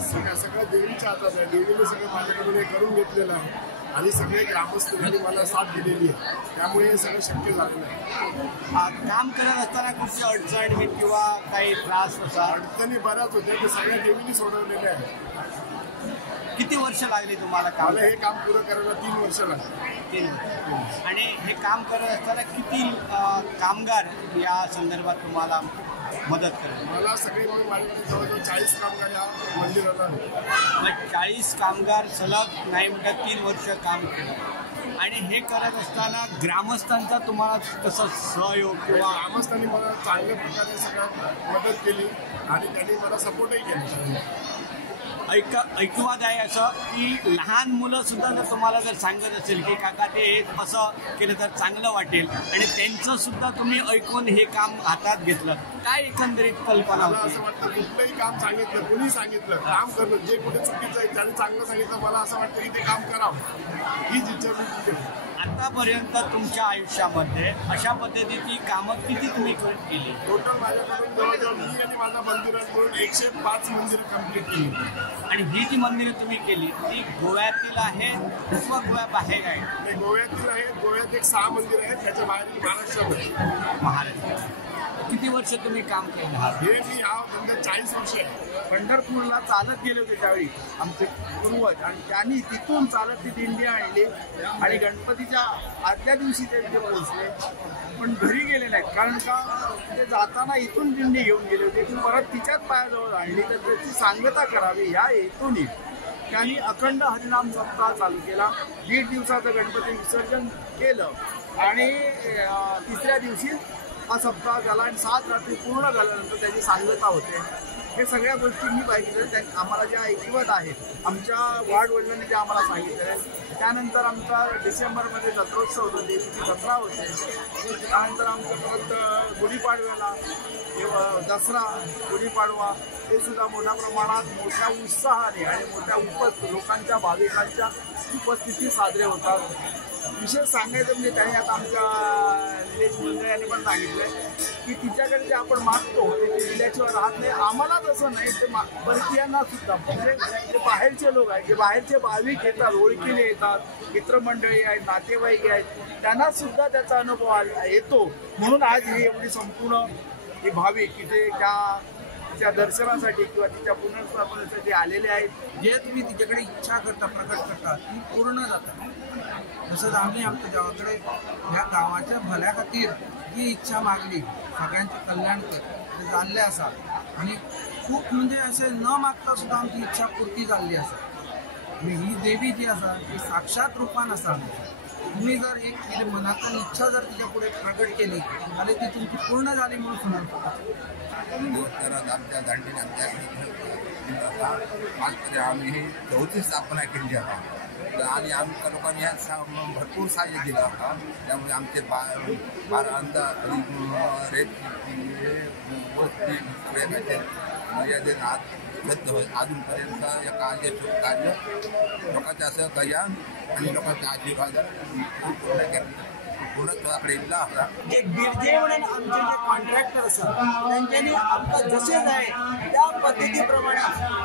सगळ्या देवीच्या हातात आहे. देवीने सगळं माझ्याकडून हे करून घेतलेलं आहे आणि सगळे ग्रामस्थांनी मला साथ दिलेली आहे. त्यामुळे हे सगळं शक्य झालेलं आहे. काम करत असताना कुठची अडचण किंवा काही त्रास असा? अडचणी बऱ्याच होत्या, ते सगळ्या देवीने सोडवलेल्या आहे. किती वर्ष लागली तुम्हाला काम? मला हे काम पुरं करायला 3 वर्ष लागली. 3 वर्ष. आणि हे काम करत असताना किती कामगार या संदर्भात तुम्हाला मदत करेल? मला सगळे म्हणून माझ्याकडे जवळजवळ 40 कामगार या मंदिराला. 40 कामगार सलग नाही म्हणतात 3 वर्ष काम केलं. आणि हे करत असताना ग्रामस्थांचा तुम्हाला कसं सहयोग किंवा? ग्रामस्थांनी मला चांगल्या प्रकारे सगळ्यात मदत केली आणि त्यांनी मला सपोर्टही केला. ऐकवाद आहे असं की लहान मुलं सुद्धा जर तुम्हाला जर सांगत असेल की काका ते असं केलं तर चांगलं वाटेल आणि त्यांचं सुद्धा तुम्ही ऐकून हे काम हातात घेतलं, काय एकंदरीत कल्पना मला असं वाटतं कुठलंही काम सांगितलं, कुणी सांगितलं काम करणं, जे कुठे चुकीचं आहे त्याने चांगलं सांगितलं, मला असं वाटतं की ते काम करावं हीच इच्छा मी केली. आतापर्यंत तुमच्या आयुष्यामध्ये अशा पद्धतीची कामं किती तुम्ही केली? टोटल माझ्याकडून जवळजवळ मी आणि माझा मंदिर मिळून 105 मंदिर कंप्लीट केली. आणि ही जी मंदिरं तुम्ही केली ती गोव्यातील आहे किंवा गोव्याबाहेर आहे? गोव्यातील आहे. गोव्यात एक 6 मंदिर आहेत, त्याच्या बाहेर महाराष्ट्रामध्ये. महाराष्ट्र. किती वर्ष तुम्ही काम केलं? हे मी या धंद्यात 40 वर्ष आहे. पंढरपूरला चालत गेले होते त्यावेळी आमचे पूर्वज, आणि त्यांनी तिथून चालत ती दिंडी आणली आणि गणपतीच्या आदल्या दिवशी ते तिथे पोहोचले, पण घरी गेले नाहीत. कारण का ते जाताना इथून दिंडी घेऊन गेले होते, ती परत तिच्याच पायाजवळ आणली, तर त्याची सांगता करावी ह्या हेतूने त्यांनी अखंड हरिनाम सप्ताह चालू केला. 1.5 दिवसाचं गणपती विसर्जन केलं आणि 3ऱ्या दिवशी हा सप्ताह झाला आणि 7 रात्री पूर्ण झाल्यानंतर त्याची सांगता होते. हे सगळ्या गोष्टी मी पाहिजे त्या आम्हाला ज्या ऐकवत आहेत आमच्या वाडवडिलांनी त्या आम्हाला सांगितलं आहे. त्यानंतर आमचा डिसेंबरमध्ये जत्रोत्सव होतो, देवीची जत्रा होते. त्यानंतर आमचं परत गुढीपाडव्याला दसरा, गुढीपाडवा हे सुद्धा मोठ्या प्रमाणात मोठ्या उत्साहाने आणि मोठ्या लोकांच्या भाविकांच्या उपस्थिती साजरे होतात. विशेष सांगायचं म्हणजे त्याने आता आमच्या निलेश मंडळाने पण सांगितलंय की तिच्याकडे जे आपण मागतो ते दिल्याशिवाय राहत नाही. आम्हाला तसं नाही, ते परकीयांना सुद्धा म्हणजे जे बाहेरचे लोक आहेत, जे बाहेरचे भाविक येतात, ओळखीने येतात, मित्रमंडळी आहेत, नातेवाईक आहेत, त्यांना सुद्धा त्याचा अनुभव येतो. म्हणून आज ही एवढी संपूर्ण हे भाविक इथे तिच्या दर्शनासाठी किंवा तिच्या पुनर्स्थापनेसाठी आलेले आहेत. जे तुम्ही तिच्याकडे इच्छा करता, प्रकट करता, ती पूर्ण जातात. तसंच आम्ही आमच्या गावाकडे ह्या गावाच्या भल्या खातीर जी इच्छा मागली, सगळ्यांचे कल्याण कर जाल्ले आसा आणि खूप म्हणजे असे न मागता सुद्धा आमची इच्छा पूर्ती जाल्ली आसा. आणि ही देवी जी आसा ती साक्षात रूपान आसा. तुम्ही जर एक मनातून इच्छा जर तिच्या पुढे प्रकट केली आणि ती तुमची पूर्ण झाली म्हणून समजतो. आमच्या दांडीने आमच्या आम्ही ही 34 स्थापना केली आता आणि आमच्या लोकांनी ह्या भरपूर सहाय्य दिलं होता. त्यामुळे आमचे 12 अंदाज अजूनपर्यंत या कार्य लोकांचं असं कल्याण आणि लोकांच्या आशीर्वाद पूर्णत्वाकडे इल्ला होता. जे बिरजे म्हणून आमचे जे कॉन्ट्रॅक्टर असतात त्यांच्यानी आमचं जसे जाय त्या पद्धतीप्रमाणे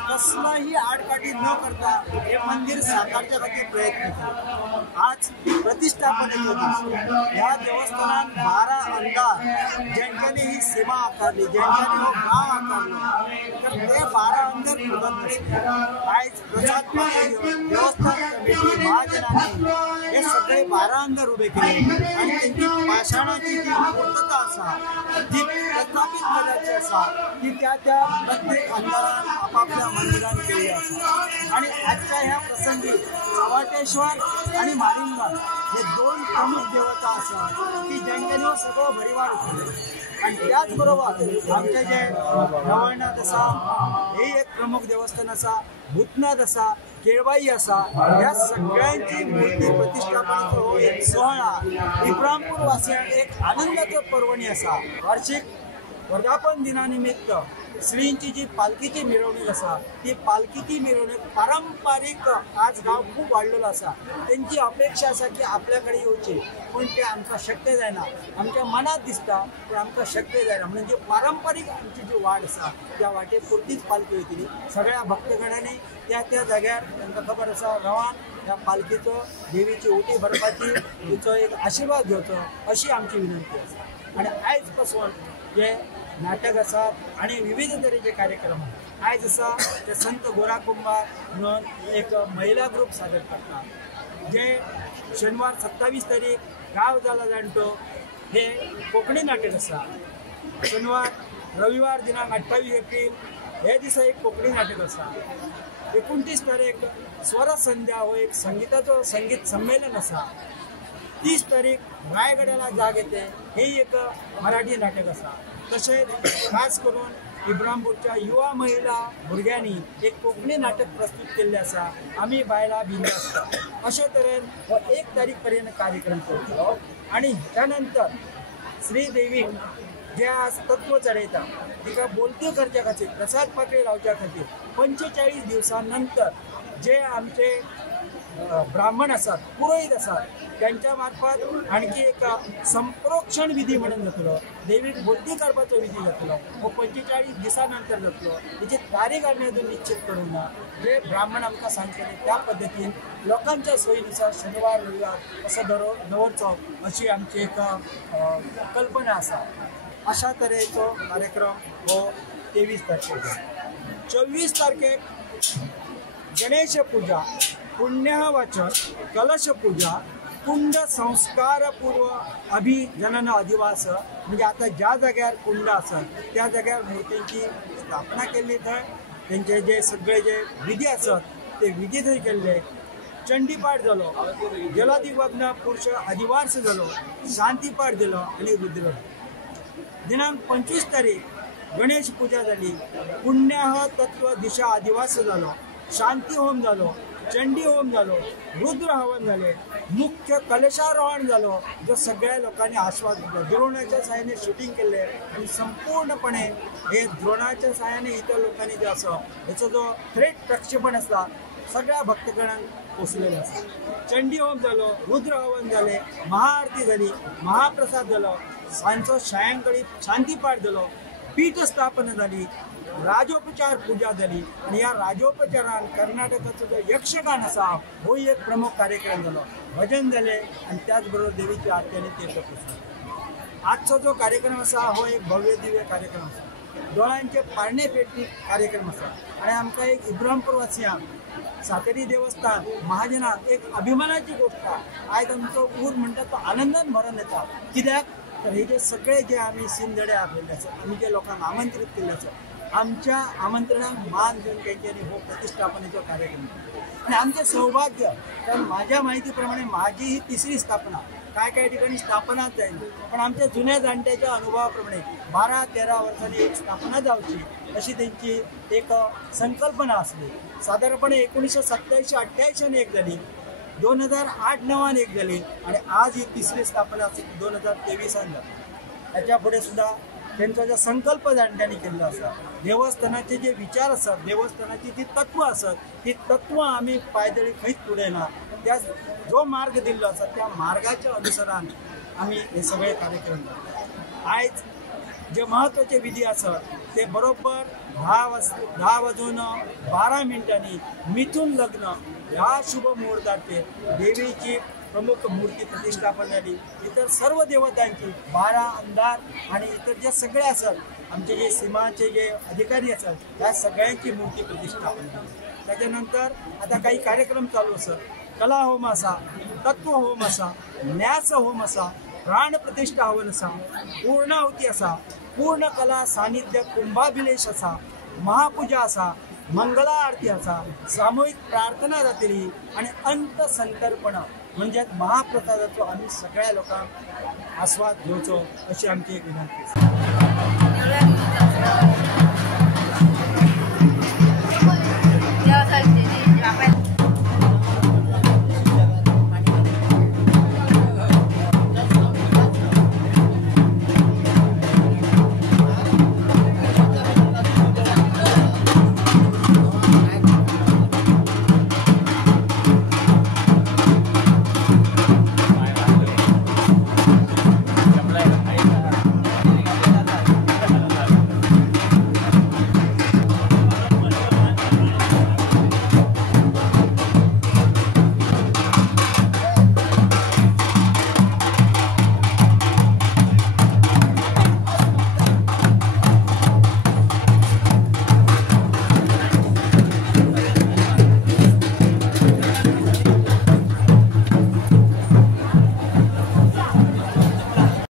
कसलाही आडकाठी न करता हे मंदिर साकारच्या खातीर प्रयत्न केले. आज प्रतिष्ठापनेच्या दिवशी ह्या देवस्थानात 12 अंगार ज्यांच्यानी ही सीमा आकारली, ज्यांच्यानी हो गाव आकारलं, तर ते 12 अंगार पुरत नसते. आज प्रसाद देवस्थान कमिटी महाजनांनी हे सगळे 12 अंगार उभे केले आणि त्यांची पाषाणाची जी पूर्तता असा, जी प्रस्थापित करायची असा, ती त्या प्रत्येक अंधारात आपापल्या मंदिरात केली असा. आणि आजच्या ह्या प्रसंगी चव्हाटेश्वर आणि मारिंगण हे 2 प्रमुख देवता असा की ज्यांच्यानी सगळं भरिवार उठले. आणि त्याचबरोबर आमचे जे नवळनाथ असा हे एक प्रमुख देवस्थान असा, भूतनाथ असा, केळबाई असा, या सगळ्यांची मूर्ती प्रतिष्ठापनेचो एक सोहळा इब्राहिमपूर वासियांक एक आनंदाचं पर्वणी असा. वार्षिक वर्धापन दिनानिमित्त श्रींची जी पालखीची मिरवणूक आसा ती पालखीची मिरवणूक पारंपारीक आज गांव खूब वाडलेलो आसा. तेंची अपेक्षा आसा की आपल्या कडेन येवची, पण ते आमकां शक्य जायना. आमच्या मनात दिसता पण आमकां शक्य जायना. म्हणजे पारंपारीक आमची जी वाट आसा त्या वाटेर पुरतीच पालखी वयतली. सगळ्या भक्तगणांनी त्या जाग्यार तांकां खबर आसा गांवांत त्या पालखीचो देवीची ओटी भरपाची, तिचो एक आशिर्वाद घेवचो अशी आमची विनंती आसा. आणि आयज पासून जे नाटक आसात आणि विविध तरेचे कार्यक्रम आयज आसा ते संत गोरा कुंभार म्हणून एक महिला ग्रुप सादर करता, जे शेनवार 27 तारीख गांव जाला जाणटो हे कोंकणी नाटक आसा. शेनवार रविवार दिनांक 28 एप्रील हे दिसा एक कोंकणी नाटक आसा. 29 तारीख स्वर संध्या हो एक संगीताचो संगीत संमेलन आसा. 30 तारीख रायगडाला जाग येते हे एक मराठी नाटक आसा. तशेंच खास करून इब्राहिमपूरच्या युवा महिला भुरग्यांनी एक कोंकणी नाटक प्रस्तुत केल्लें आसा, आमी बायलां बिंदास. अशे तरेन हो 1 तारीख पर्यंत कार्यक्रम चलतलो. आणि त्या नंतर श्रीदेवीक जे आज तत्व चडयता तिका बोलत्यो करच्या खातीर, प्रसाद पाकळी लावच्या खातीर 45 दिवसांनंतर जे आमचे ब्राह्मण आसात, पुरोहित आसात, त्यांच्या मार्फत आणखी एक संप्रोक्षण विधी म्हणून जातलो. देवीक बोलती करपाचो विधी जातलो. हो 45 दिसांनंतर जातलो. तेची तारीख आमी अजून निश्चित करूंक ना. जे ब्राह्मण आमकां सांगतले त्या पद्दतीन लोकांच्या सोयीनुसार शनिवार रविवार असो दवरचो अशी आमची एक कल्पना आसा. अशा तरेचो कार्यक्रम हो 23 तारखेक. 24 तारखेक गणेश पूजा, पुण्यवाचन, कलश पूजा, कुंड संस्कार पूर्व अभिजनन अधिवास. म्हणजे आता ज्या जाग्यार कुंड आसत त्या जाग्यार मुर्तींची स्थापना केल्ली. थंय तेंचे जे सगळे जे विधी आसत ते विधी थंय केल्ले. चंडीपाठ जालो, जलाधिवग्न पुरुष अधिवास जालो, शांतीपाठ जालो आनी रुद्र. दिनांक 25 तारीख गणेश पूजा जाली, पुण्य तत्व दिशा अधिवास जालो, शांती होम जालो, चंडी होम जालो, रुद्र हवन झाले, मुख्य कलशारोहण झालो, जो सगळ्या लोकांनी आस्वाद घेतला. द्रोणाच्या सहाय्याने शूटिंग केले आणि संपूर्णपणे हे द्रोणाच्या सहाय्याने इतर लोकांनी जे असं याचा जो थेट प्रक्षेपण असला सगळ्या भक्तगणांक पोचलेले आसा. चंडी होम जालो, रुद्र हवन झाले, महाआरती झाली, महाप्रसाद जालो, सांजचो सायंकाळी शांतीपाठ जालो, पीठ स्थापना झाली, राजोपचार पूजा झाली. आणि या राजोपचारान कर्नाटकाचो जो यक्षगान आसा हो एक प्रमुख कार्यक्रम झालो. भजन झाले आणि त्याचबरोबर देवीची आरती आणि तीर्थप्रसाद. आजचो जो कार्यक्रम आसा हो एक भव्य दिव्य कार्यक्रम आसा. दोळांचे पारणे फेटणी कार्यक्रम आसा. आणि आमकां एक इब्राहिमपूरवासियांक सातेरी देवस्थान महाजना एक अभिमानाची गोष्ट. आयज आमचो ऊर म्हणटा तो आनंदान भरून येता. कित्याक तर हे जे सगळे जे आम्ही सिंधडे आपलेले आसात, आमी जे लोकांक आमंत्रित केल्ले आसात, आमच्या आमंत्रणाक मान देऊन त्यांच्यानी हो प्रतिष्ठापनेचो कार्यक्रम. आणि आमचे सौभाग्य, कारण माझ्या माहिती प्रमाणे माझी ही 3री स्थापना. काय ठिकाणी स्थापनाच जायली, पण आमच्या जुन्या जाणट्याच्या अनुभवाप्रमाणे 12-13 वर्सांनी एक स्थापना जावची अशी त्यांची एक संकल्पना असली. साधारणपणे 1987-88 एक झाली, 2008-9 एक झाली आणि आज ही 3री स्थापना 2023 जाली. त्याच्या पुढे सुद्धा त्यांचा जो संकल्प जाणट्यांनी केल्लो आसा, देवस्थानाचे जे विचार आसात, देवस्थानाची जी तत्व आसात, ती तत्व आमी पायदळी खंयच फुडें ना. त्या जो मार्ग दिल्लो आसा त्या मार्गाच्या अनुसरान आमी हे सगळे कार्यक्रम करतात. आयज जे महत्वाचे विधी आसात ते बरोबर 10 वाजून 12 मिनटांनी मिथून लग्न ह्या शुभ मुहूर्ताचेर देवीची प्रमुख मूर्ती प्रतिष्ठापन झाली. इतर सर्व देवतांची 12 अंधार आणि इतर जे सगळे असतात आमचे जे सीमाचे जे अधिकारी असतात त्या सगळ्यांची मूर्ती प्रतिष्ठापन झाली. त्याच्यानंतर आता काही कार्यक्रम चालू असतात. कला होम आसा, तत्व होम आसा, न्यास होम आसा, प्राण प्रतिष्ठा हवन आसा, पूर्णाहुती आसा, पूर्ण कला सानिध्य कुंभाभिलेश आसा, महापूजा आसा, मंगला आरती आसा, सामूहिक प्रार्थना जातली आणि अंत संतर्पण म्हणजे महाप्रसादाचो आम्ही सगळ्या लोकांक आस्वाद घेवचो अशी आमची एक विनंती.